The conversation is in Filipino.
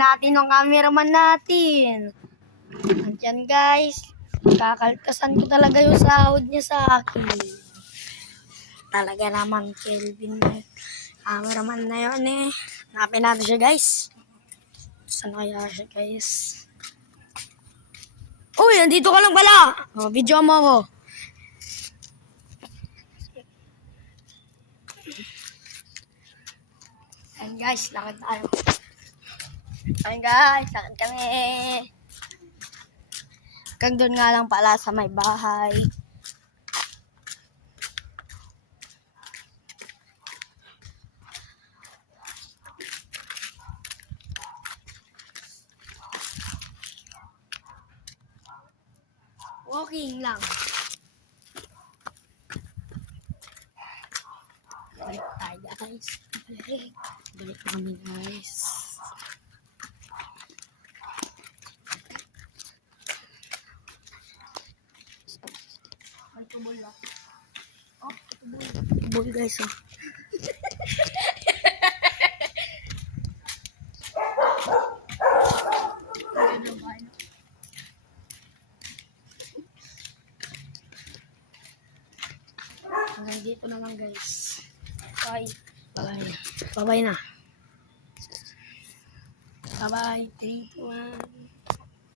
natin ang cameraman natin. Andiyan guys. Kakaltasan ko talaga yung sahod niya sa akin. Talaga naman Kelvin. Cameraman na yun eh. Hanapin natin siya guys. Saan kaya siya guys? Uy, nandito ka lang pala. Oh, video mo ako. Ayan guys, lakad tayo. Ayan guys, lakad kami. Hanggang doon nga lang pala sa may bahay. Walking lang. Balik tayo guys. Balik kami guys. May tubol lang. Oh, tubol. Tubol guys oh. Hanggang dito na lang guys. Bye. Bye. Bye-bye na. Bye-bye. 3, 2, 1.